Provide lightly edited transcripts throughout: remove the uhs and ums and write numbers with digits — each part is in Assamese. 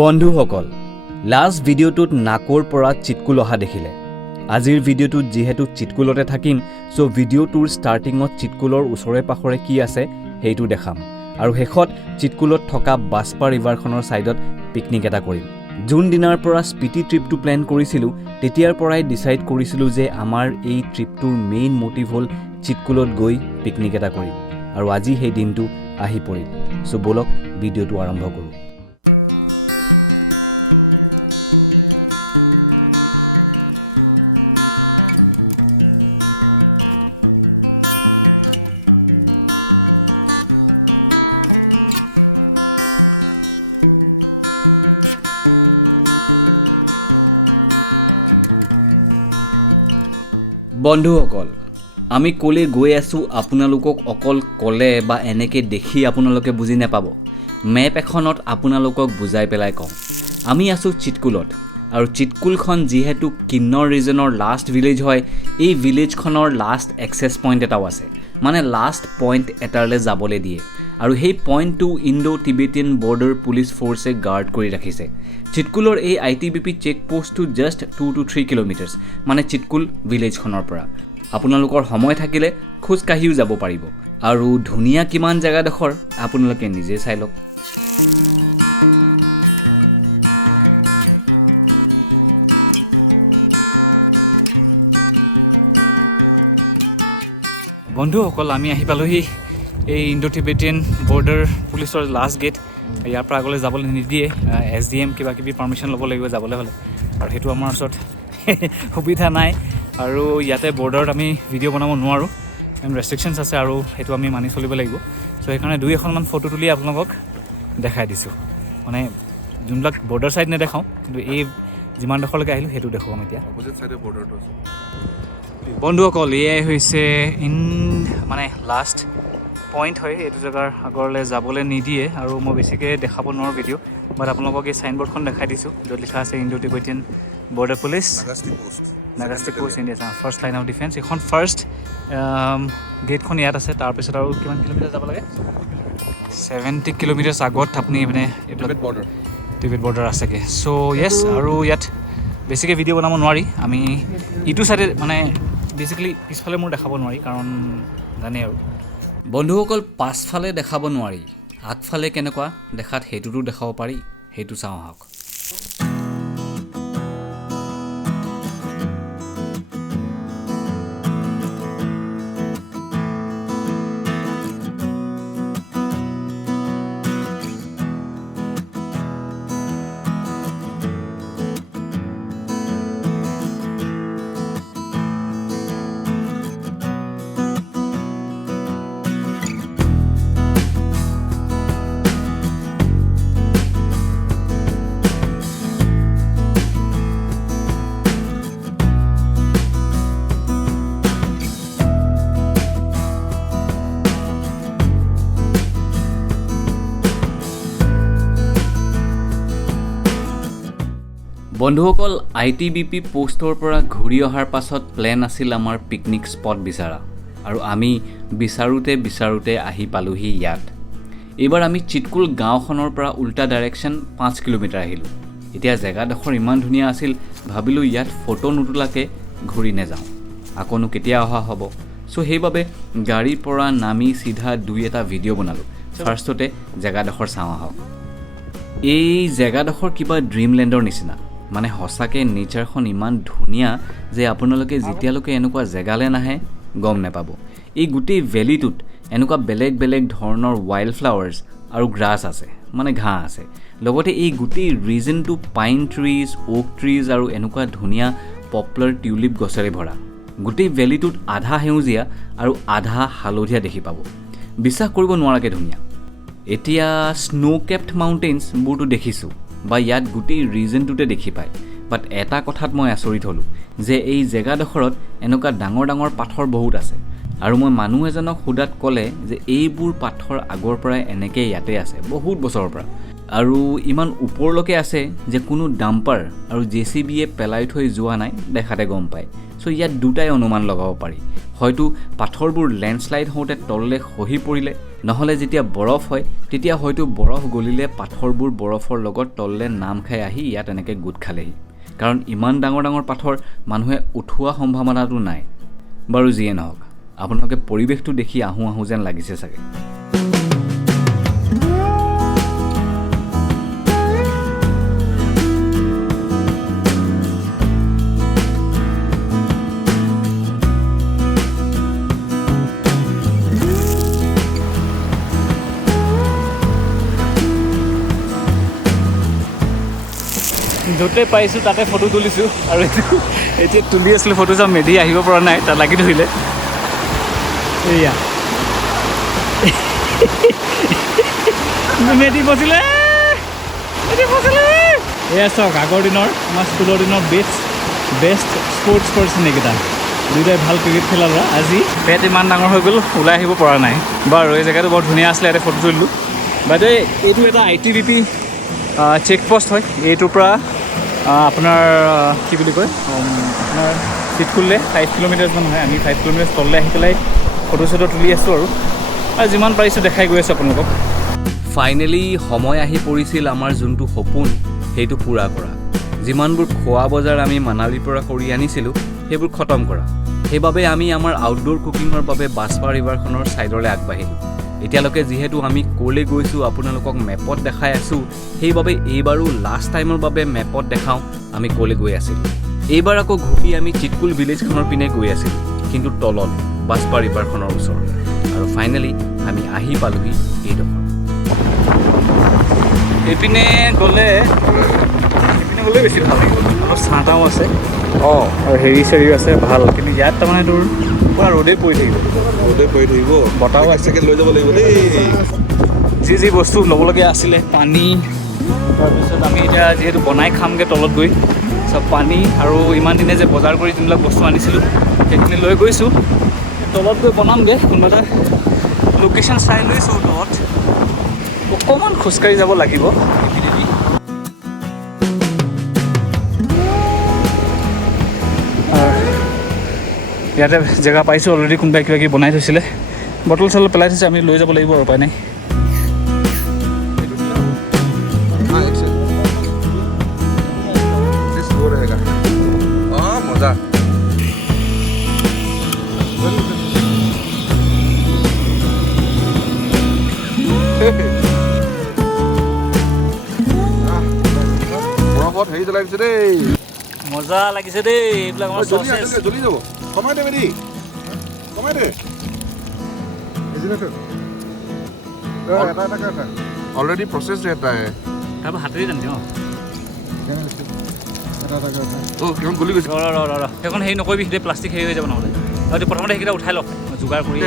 বন্ধুসকল, লাষ্ট ভিডিঅ'টোত নাকৰ পৰা চিটকুল অহা দেখিলে। আজিৰ ভিডিঅ'টোত যেহেতু চিটকুলতে থাকিম, সো ভিডিঅ'টোৰ ষ্টাৰ্টিঙত চিটকুলৰ ওচৰে পাখৰে কি আছে সেইটো দেখাম আৰু শেষত চিটকুলত থকা বাস্পা ৰিভাৰখনৰ ছাইডত পিকনিক এটা কৰিম। যোন দিনাৰ পৰা স্পিটি ট্ৰিপটো প্লেন কৰিছিলোঁ তেতিয়াৰ পৰাই ডিচাইড কৰিছিলোঁ যে আমাৰ এই ট্ৰিপটোৰ মেইন মটিভ হ'ল চিটকুলত গৈ পিকনিক এটা কৰিম আৰু আজি সেই দিনটো আহি পৰিল। সো বলক ভিডিঅ'টো আৰম্ভ কৰোঁ। বন্ধুসকল, আমি ক'লে গৈ আছোঁ আপোনালোকক অকল ক'লে বা এনেকৈ দেখি আপোনালোকে বুজি নাপাব। মেপ এখনত আপোনালোকক বুজাই পেলাই কওঁ। আমি আছোঁ চিটকুলত আৰু চিটকুলখন যিহেতু কিন্নৌৰ ৰিজনৰ লাষ্ট ভিলেজ হয়, এই ভিলেজখনৰ লাষ্ট এক্সেছ পইণ্ট এটাও আছে, মানে লাষ্ট পইণ্ট এটালৈ যাবলৈ দিয়ে আৰু সেই পইণ্টটো Indo Tibetan border police forces guard কৰি ৰাখিছে। চিটকুলৰ এই ITBP চেকপোষ্টটো জাষ্ট 2 to 3 কিলোমিটাৰ্ছ, মানে চিটকুল ভিলেজখনৰ পৰা। আপোনালোকৰ সময় থাকিলে খোজকাঢ়িও যাব পাৰিব আৰু ধুনীয়া কিমান জেগাডোখৰ আপোনালোকে নিজে চাই লওক। বন্ধুসকল, আমি আহি পালোহি এই ইণ্ডো টিবেটিয়ান বৰ্ডাৰ পুলিচৰ লাষ্ট গেট। ইয়াৰ পৰা আগলৈ যাবলৈ নিদিয়ে, SDM কিবা কিবি পাৰ্মিশ্যন ল'ব লাগিব যাবলৈ হ'লে, আৰু সেইটো আমাৰ ওচৰত সুবিধা নাই। আৰু ইয়াতে বৰ্ডাৰত আমি ভিডিঅ' বনাব নোৱাৰোঁ, কাৰণ ৰেষ্ট্ৰিকশ্যনছ আছে আৰু সেইটো আমি মানি চলিব লাগিব। চ' সেইকাৰণে 2-1মান ফটো তুলি আপোনালোকক দেখাই দিছোঁ। মানে যোনবিলাক বৰ্ডাৰ ছাইড নেদেখাওঁ, কিন্তু এই যিমানডোখৰলৈকে আহিলোঁ সেইটো দেখুৱাম এতিয়া। অপজিট ছাইডে বৰ্ডাৰটো আছে। বন্ধুসকল, এয়াই হৈছে মানে লাষ্ট পইণ্ট হয়। এইটো জেগাৰ আগৰলৈ যাবলৈ নিদিয়ে আৰু মই বেছিকৈ দেখাব নোৱাৰোঁ ভিডিঅ', বাট আপোনালোকক এই চাইনবৰ্ডখন দেখাই দিছোঁ য'ত লিখা আছে ইণ্ডো টিবেটিয়ান বৰ্ডাৰ পুলিচ নাগাষ্টিক post India first line of defence. এইখন ফাৰ্ষ্ট গেটখন ইয়াত আছে। তাৰপিছত আৰু কিমান কিলোমিটাৰ যাব লাগে? 70 কিলোমিটাৰ্ছ আগত আপুনি মানে টিবেট বৰ্ডাৰ আছেগৈ। চ' য়েছ, আৰু ইয়াত বেছিকৈ ভিডিঅ' বনাব নোৱাৰি। আমি ইটো চাইডে মানে বেছিকেলি পিছফালে মোৰ দেখাব নোৱাৰি, কাৰণ জানেই আৰু বন্ধুসকল, পাছফালে দেখাব নোৱাৰি, আগফালে কেনেকুৱা দেখাত সেইটোতো দেখাব পাৰি। সেইটো চাওঁ আহক। বন্ধুসকল, ITBP পোষ্টৰ পৰা ঘূৰি অহাৰ পাছত প্লেন আছিল আমাৰ পিকনিক স্পট বিচৰা, আৰু আমি বিচাৰোঁতে আহি পালোহি ইয়াত। এইবাৰ আমি চিটকুল গাঁওখনৰ পৰা উল্টা ডাইৰেকশ্যন 5 কিলোমিটাৰ আহিলোঁ। এতিয়া জেগাডোখৰ ইমান ধুনীয়া আছিল, ভাবিলোঁ ইয়াত ফটো নোতোলাকৈ ঘূৰি নাযাওঁ, আকৌনো কেতিয়া অহা হ'ব। চ' সেইবাবে গাড়ীৰ পৰা নামি চিধা 2-এটা ভিডিঅ' বনালোঁ। ফাৰ্ষ্টতে জেগাডোখৰ চাওঁ আহক। এই জেগাডোখৰ কিবা ড্ৰিমলেণ্ডৰ নিচিনা, মানে সঁচাকৈ নেচাৰখন ইমান ধুনীয়া যে আপোনালোকে যেতিয়ালৈকে এনেকুৱা জেগালৈ নাহে গম নাপাব। এই গোটেই ভেলীটোত এনেকুৱা বেলেগ বেলেগ ধৰণৰ ৱাইল্ড ফ্লাৱাৰ্ছ আৰু গ্ৰাছ আছে, মানে ঘাঁহ আছে। লগতে এই গোটেই ৰিজনটো পাইন ট্ৰিজ, ওক ট্ৰিজ আৰু এনেকুৱা ধুনীয়া পপুলাৰ টিউলিপ গছেৰে ভৰা। গোটেই ভেলীটোত আধা সেউজীয়া আৰু আধা হালধীয়া দেখি পাব। বিশ্বাস কৰিব নোৱাৰাকৈ ধুনীয়া। এতিয়া স্ন' কেপ্ড মাউণ্টেইনছবোৰতো দেখিছোঁ বা ইয়াত গোটেই ৰিজনটোতে দেখি পায়, বাট এটা কথাত মই আচৰিত হ'লোঁ যে এই জেগাডোখৰত এনেকুৱা ডাঙৰ ডাঙৰ পাথৰ বহুত আছে। আৰু মই মানুহ এজনক সোধাত ক'লে যে এইবোৰ পাথৰ আগৰ পৰাই এনেকৈ ইয়াতে আছে, বহুত বছৰৰ পৰা, আৰু ইমান ওপৰলৈকে আছে যে কোনো ডাম্পাৰ আৰু JCBয়ে পেলাই থৈ যোৱা নাই, দেখাতে গম পায়। চ' ইয়াত দুটাই অনুমান লগাব পাৰি, হয়তো পাথৰবোৰ লেণ্ডশ্লাইড হওঁতে তললৈ খহি পৰিলে, নহ'লে যেতিয়া বৰফ হয় তেতিয়া হয়তো বৰফ গলিলে পাথৰবোৰ বৰফৰ লগত তললৈ নাম খাই আহি ইয়াত এনেকৈ গোট খালেহি কাৰণ ইমান ডাঙৰ ডাঙৰ পাথৰ মানুহে উঠোৱা সম্ভাৱনাটো নাই বাৰু যিয়ে নহওক আপোনালোকে পৰিৱেশটো দেখি আহোঁ আহোঁ যেন লাগিছে চাগে য'তে পাইছোঁ তাতে ফটো তুলিছোঁ আৰু এতিয়া তুলি আছিলোঁ ফটো চাম মেধি আহিব পৰা নাই তাত লাগি ধৰিলে এয়া মেধি ফচিলে এয়া চাওক আগৰ দিনৰ আমাৰ স্কুলৰ দিনৰ বেষ্ট স্পৰ্টছ পাৰ্চন এইকেইটা দুয়োটাই ভাল ক্ৰিকেট খেলা ল'ৰা আজি পেট ইমান ডাঙৰ হৈ গ'ল ওলাই আহিব পৰা নাই বাৰু এই জেগাটো বৰ ধুনীয়া আছিলে ইয়াতে ফটো তুলিলোঁ বাইদেউ এইটো এটা ITBP চেকপোষ্ট হয় এইটোৰ পৰা আপোনাৰ কি বুলি কয় আপোনাৰ চিটকুললৈ 5 কিলোমিটাৰমান হয় আমি 5 কিলোমিটাৰ তললৈ আহি পেলাই ফটো চটো তুলি আছোঁ আৰু যিমান পাৰিছোঁ দেখাই গৈ আছোঁ আপোনালোকক ফাইনেলি সময় আহি পৰিছিল আমাৰ যোনটো সপোন সেইটো পূৰা কৰা যিমানবোৰ খোৱা বজাৰ আমি মানালীৰ পৰা কৰি আনিছিলোঁ সেইবোৰ খতম কৰা সেইবাবে আমি আমাৰ আউটডোৰ কুকিঙৰ বাবে বাস্পা ৰিভাৰখনৰ ছাইডলৈ আগবাঢ়িলোঁ এতিয়ালৈকে যিহেতু আমি ক'লৈ গৈছোঁ আপোনালোকক মেপত দেখাই আছোঁ সেইবাবে এইবাৰো লাষ্ট টাইমৰ বাবে মেপত দেখাওঁ আমি ক'লৈ গৈ আছিলোঁ এইবাৰ আকৌ ঘূৰি আমি চিটকুল ভিলেজখনৰ পিনে গৈ আছিলোঁ কিন্তু তলত বাস্পা ৰিভাৰখনৰ ওচৰত আৰু ফাইনেলি আমি আহি পালোহি এইডোখৰ এইপিনে গ'লে বেছি ভাল লাগিব অলপ ছাঁ তাঁও আছে আৰু হেৰি চেৰিও আছে ভাল কিন্তু ইয়াত তাৰমানে তোৰ পুৰা ৰ'দেই পৰি থাকিব বতাহো আছে লৈ যাব লাগিব দেই যি বস্তু ল'বলগীয়া আছিলে পানী তাৰপিছত আমি এতিয়া যিহেতু বনাই খামগৈ তলত গৈ চব পানী আৰু ইমান দিনে যে বজাৰ কৰি যোনবিলাক বস্তু আনিছিলোঁ সেইখিনি লৈ গৈছোঁ তলত গৈ বনামগৈ কোনোবা এটা লোকেশ্যন চাই লৈছোঁ তলত অকণমান খোজকাঢ়ি যাব লাগিব ইয়াতে জেগা পাইছোঁ অলৰেডি কোনোবাই কিবা কিবি বনাই থৈছিলে বটল চটল পেলাই থৈছে আমি লৈ যাব লাগিব আৰু উপায় নাই মজা বৰফত হেৰি জ্বলাই দিছে দেই মজা লাগিছে দেই এইবিলাক আমাৰ জ্বলি যাব কমাই দে মেধি কমাই দে অলৰেডি প্ৰচেছ এটা তাৰপৰা হাতেৰে জানিছে কিমান গলি গৈছে সেইখন হেৰি নকৰিবি সেইটোৱে প্লাষ্টিক হেৰি হৈ যাব নহ'লে আৰু প্ৰথমতে সেইকেইটা উঠাই লওক যোগাৰ কৰি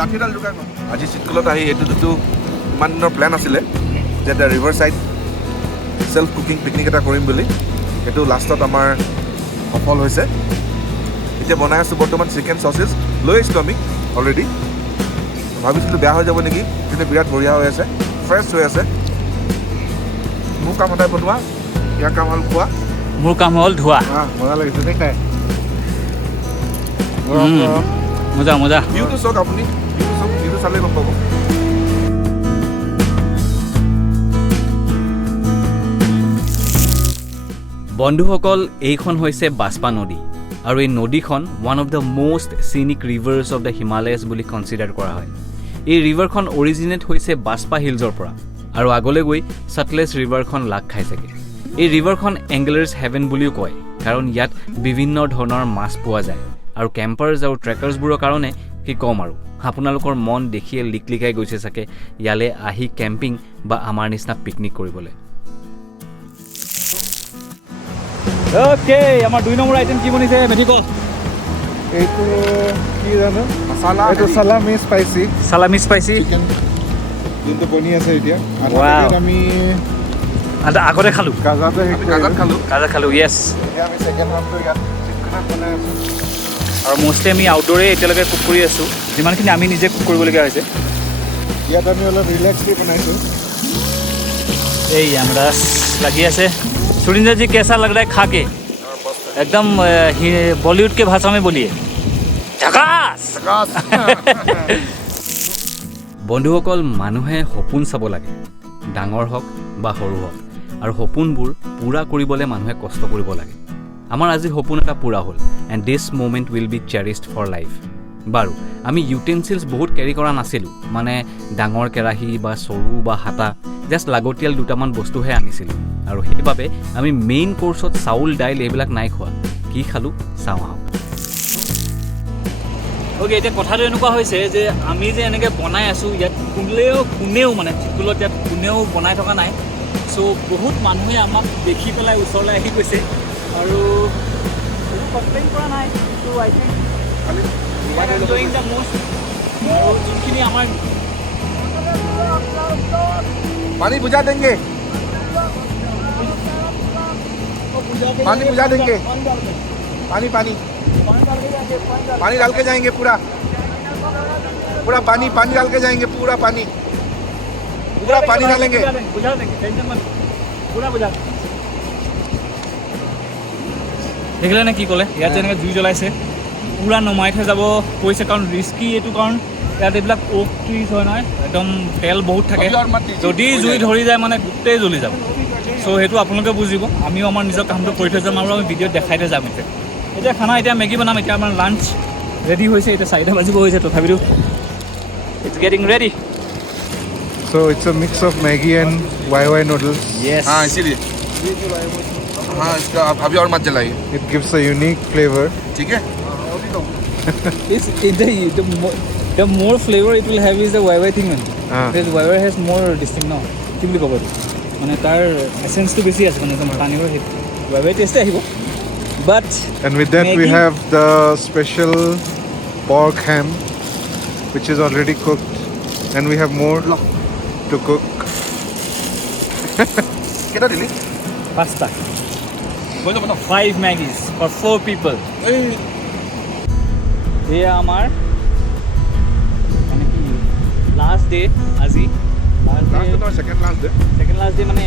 লাঠিডাল যোগাৰ কৰ আজি চিটকুলত আহি এইটো যিটো ইমান দিনৰ প্লেন আছিলে যে এটা river side self cooking picnic এটা কৰিম বুলি সেইটো লাষ্টত আমাৰ সফল হৈছে এতিয়া বনাই আছোঁ বৰ্তমান চিকেন চচেজ লৈ আহিছিলোঁ আমি অলৰেডি ভাবিছিলোঁ বেয়া হৈ যাব নেকি কিন্তু বিৰাট বঢ়িয়া হৈ আছে ফ্ৰেছ হৈ আছে মোৰ কাম সদায় বনোৱা ইয়াৰ কাম হ'ল খোৱা মোৰ কাম হ'ল ধোৱা মজা লাগিছে দেই খাই মজা ভিউটো চাওক আপুনি ভিউটো চালে গম পাব বন্ধুসকল এইখন হৈছে বাস্পা নদী আৰু এই নদীখন one of the most scenic rivers of the Himalayas বুলি কনচিডাৰ কৰা হয় এই ৰিভাৰখন অৰিজিনেট হৈছে বাস্পা হিলছৰ পৰা আৰু আগলৈ গৈ সটলেজ ৰিভাৰখন লাগ খাইছেগৈ এই ৰিভাৰখন এংগলাৰ্ছ হেভেন বুলিও কয় কাৰণ ইয়াত বিভিন্ন ধৰণৰ মাছ পোৱা যায় আৰু কেম্পাৰ্ছ আৰু ট্ৰেকাৰ্ছবোৰৰ কাৰণে কি ক'ম আৰু আপোনালোকৰ মন দেখিয়ে লিকলিকাই গৈছে চাগে ইয়ালৈ আহি কেম্পিং বা আমাৰ নিচিনা পিকনিক কৰিবলৈ অ'কে আমাৰ 2 নম্বৰ আইটেম কি বনিছে মেধি ক এইটো কি জানো মছলা এইটো সালামি স্পাইচি চিকেন যোনটো বনি আছে এতিয়া আমি আগতে খালোঁ কাজা খালোঁ য়েছ আমি ছেকেণ্ড হাফটো ইয়াত চিকেনত বনাই আছোঁ আৰু মষ্টলি আমি আউটডোৰে এতিয়ালৈকে কুক কৰি আছোঁ যিমানখিনি আমি নিজে কুক কৰিবলগীয়া হৈছে ইয়াত আমি অলপ ৰিলেক্সলি বনাইছোঁ এই আমরা लगी আছে सुरिंदर जी कैसा लग रहा है खा के एकदम बॉलीवुड के भाषा में बोलिए झकास বন্ধুসকল মানুহে সপোন চাব লাগে ডাঙৰ হওক বা সৰু হওক আৰু সপোনবোৰ পূৰা কৰিবলৈ মানুহে কষ্ট কৰিব লাগে আমাৰ আজি সপোন এটা পূৰা হ'ল and this moment will be cherished for life বাৰু আমি ইউটেনচিলছ বহুত কেৰি কৰা নাছিলোঁ মানে ডাঙৰ কেৰাহী বা চৰু বা হাতা জাষ্ট লাগতিয়াল দুটামান বস্তুহে আনিছিলোঁ আৰু সেইবাবে আমি মেইন কোৰ্ছত চাউল দাইল এইবিলাক নাই খোৱা কি খালোঁ চাওঁ আহক অ'কে এতিয়া কথাটো এনেকুৱা হৈছে যে আমি যে এনেকৈ বনাই আছোঁ ইয়াত কোনেও মানে চিটকুলত ইয়াত কোনেও বনাই থকা নাই চ' বহুত মানুহে আমাক দেখি পেলাই ওচৰলৈ আহি গৈছে আৰু কমপ্লেইন কৰা নাই ত' আই থিংক এনজয়িং দ্য মষ্ট আৰু যোনখিনি আমাৰ पानी बुझा देंगे पानी बुझा देंगे पानी पानी पानी डाल के जाएंगे पूरा पूरा पानी पानी डाल के जाएंगे पूरा पानी डालेंगे बुझा देंगे टेंशन मत पूरा बुझा দেখিলে নে কি ক'লে ইয়াত যেনেকৈ জুই জ্বলাইছে পূৰা নমাই থৈ যাব কৈছে কাৰণ ৰিস্কি এইটো কাৰণ ইয়াত এইবিলাক ওক ট্ৰিজ হয় নহয় একদম তেল বহুত থাকে যদি জুই ধৰি যায় মানে গোটেই জ্বলি যাব চ' সেইটো আপোনালোকে বুজিব আমিও আমাৰ নিজৰ কামটো কৰি থৈ যাম আৰু আমি ভিডিঅ'ত দেখাই থৈ যাম এতিয়া খানা এতিয়া মেগী বনাম এতিয়া আমাৰ লাঞ্চ ৰেডি হৈছে এতিয়া 4টা বাজিব হৈছে তথাপিতো it's getting ready So it's a mix of Maggi and YY noodles. Yes. हाँ इसीलिए हाँ इसका अभी और मत जलाइए It gives a unique flavor. ठीक है The more flavor it will have is the YY thing man. Because YY has more distinct now. কি বুলি ক'ব মানে তাৰ এসেন্সটো বেছি আছে মানে তোমাৰ পানীৰ YY টেষ্ট আহিব but And with that we have the special pork ham which is already cooked and we have more to cook. कितना दिल्ली pasta बोलो बोलो 5 Maggies for 4 people. এয়া আমাৰ মানে কি লাষ্ট ডে আজি second last day. Second last day মানে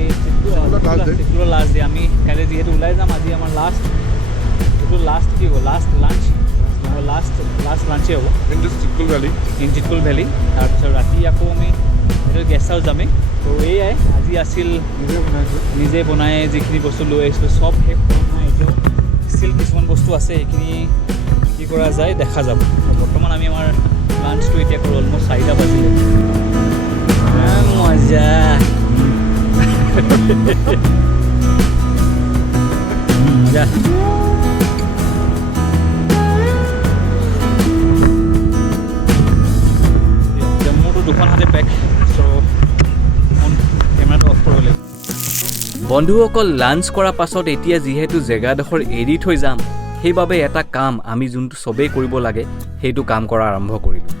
এই চিটকুলৰ লাষ্ট ডে আমি কাইলৈ যিহেতু ওলাই যাম আজি আমাৰ এইটো লাষ্ট কি হ'ব লাষ্ট লাঞ্চ লাঞ্চে হ'ব In this Chitkul Valley. In Chitkul valley তাৰপিছত ৰাতি আকৌ আমি এইটো গেষ্ট হাউচ যামেই তো এয়াই আজি আছিল নিজে বনাই যিখিনি বস্তু লৈ আহিছিলোঁ চব শেষ হোৱা নাই এতিয়াও ষ্টিল কিছুমান বস্তু আছে সেইখিনি কি কৰা যায় দেখা যাব বৰ্তমান আমি আমাৰ লাঞ্চটো এতিয়া কৰোঁ অলমষ্ট 4টা বাজিলে মজা মজা মোৰতো দুখন হাতে পেক চ' কেমেৰাটো অফ কৰিব লাগিব বন্ধুসকল লাঞ্চ কৰাৰ পাছত এতিয়া যিহেতু জেগাডোখৰ এৰি থৈ যাম সেইবাবে এটা কাম আমি যোনটো চবেই কৰিব লাগে সেইটো কাম কৰা আৰম্ভ কৰিলোঁ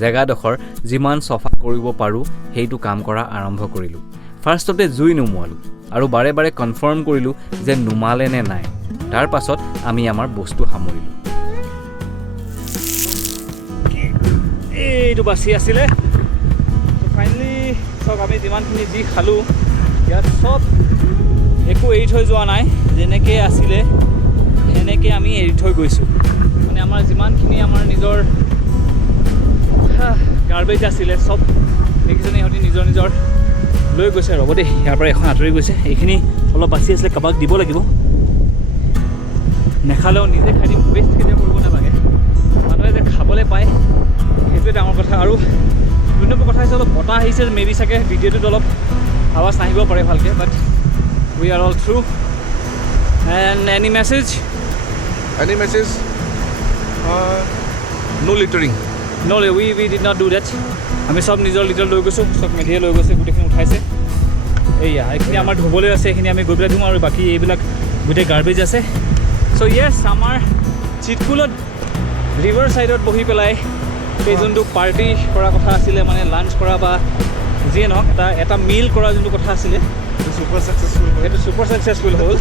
জেগাডোখৰ যিমান চফা কৰিব পাৰোঁ সেইটো কাম কৰা আৰম্ভ কৰিলোঁ ফাৰ্ষ্টতে জুই নুমুৱালোঁ আৰু বাৰে বাৰে কনফাৰ্ম কৰিলোঁ যে নুমালে নে নাই তাৰ পাছত আমি আমাৰ বস্তু সামৰিলোঁ এইটো বাচি আছিলে ফাইনেলি চব আমি যিমানখিনি যি খালোঁ ইয়াত চব একো এৰি থৈ যোৱা নাই যেনেকৈ আছিলে সেনেকৈ আমি এৰি থৈ গৈছোঁ মানে আমাৰ যিমানখিনি আমাৰ নিজৰ গাৰ্বেজ আছিলে চব দেখিছেনে সিহঁতি নিজৰ লৈ গৈছে ৰ'ব দেই ইয়াৰ পৰা এখন আঁতৰি গৈছে এইখিনি অলপ বাচি আছিলে কাৰোবাক দিব লাগিব নেখালেও নিজে খাই দিম ৱেষ্ট কেতিয়াও কৰিব নালাগে মানুহে যে খাবলৈ পায় সেইটোৱে ডাঙৰ কথা আৰু 2 নম্বৰ কথা হৈছে অলপ বতাহ আহিছে মেবি চাগে ভিডিঅ'টোত অলপ আৱাজ নাহিব পাৰে ভালকৈ but we are all through and any message no littering No, we did not do that. আমি সব নিজৰ লিটাৰ লৈ গৈছোঁ চব মেধিয়ে লৈ গৈছে গোটেইখিনি উঠাইছে এইয়া এইখিনি আমাৰ ধুবলৈ আছে এইখিনি আমি গৈ পেলাই ধুম আৰু বাকী এইবিলাক গোটেই গাৰ্বেজ আছে চ' য়েছ আমাৰ চিটকুলত ৰিভাৰ ছাইডত বহি পেলাই সেই যোনটো পাৰ্টি কৰা কথা আছিলে মানে লাঞ্চ কৰা বা যিয়ে নহওক এটা মিল কৰা যোনটো কথা আছিলে সেইটো ছুপাৰ ছাকচেছফুল হ'ল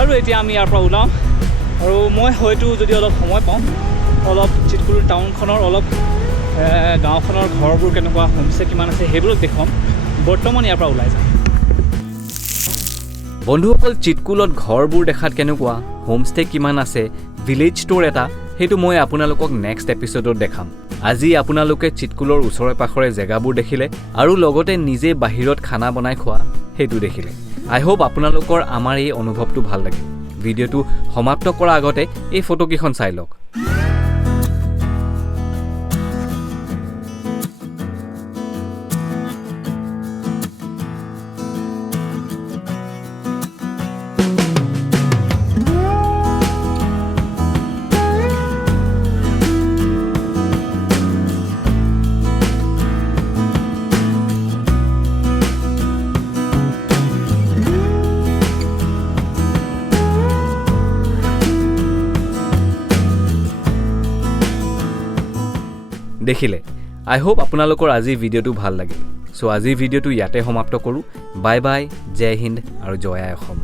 আৰু এতিয়া আমি ইয়াৰ পৰা ওলাওঁ আৰু মই হয়তো যদি অলপ সময় পাওঁ অলপ চিটকুল টাউনখনৰ অলপ গাঁওখনৰ ঘৰবোৰ কেনেকুৱা হোমষ্টে কিমান আছে সেইবোৰক দেখুৱাম বৰ্তমান ইয়াৰ পৰা ওলাই যাম বন্ধুসকল চিটকুলত ঘৰবোৰ দেখাত কেনেকুৱা হোমষ্টে কিমান আছে ভিলেজ ষ্ট'ৰ এটা সেইটো মই আপোনালোকক নেক্সট এপিছ'ডত দেখাম আজি আপোনালোকে চিটকুলৰ ওচৰে পাখৰে জেগাবোৰ দেখিলে আৰু লগতে নিজে বাহিৰত খানা বনাই খোৱা সেইটো দেখিলে আই হোপ আপোনালোকৰ আমাৰ এই অনুভৱটো ভাল লাগে ভিডিঅ'টো সমাপ্ত কৰাৰ আগতে এই ফটোকেইখন চাই লওক দেখিলে আই হোপ আপোনালোকৰ আজি ভিডিঅ'টো ভাল লাগিল সো আজি ভিডিঅ'টো ইয়াতে সমাপ্ত কৰোঁ বাই বাই জয় হিন্দ আৰু জয় আই অসম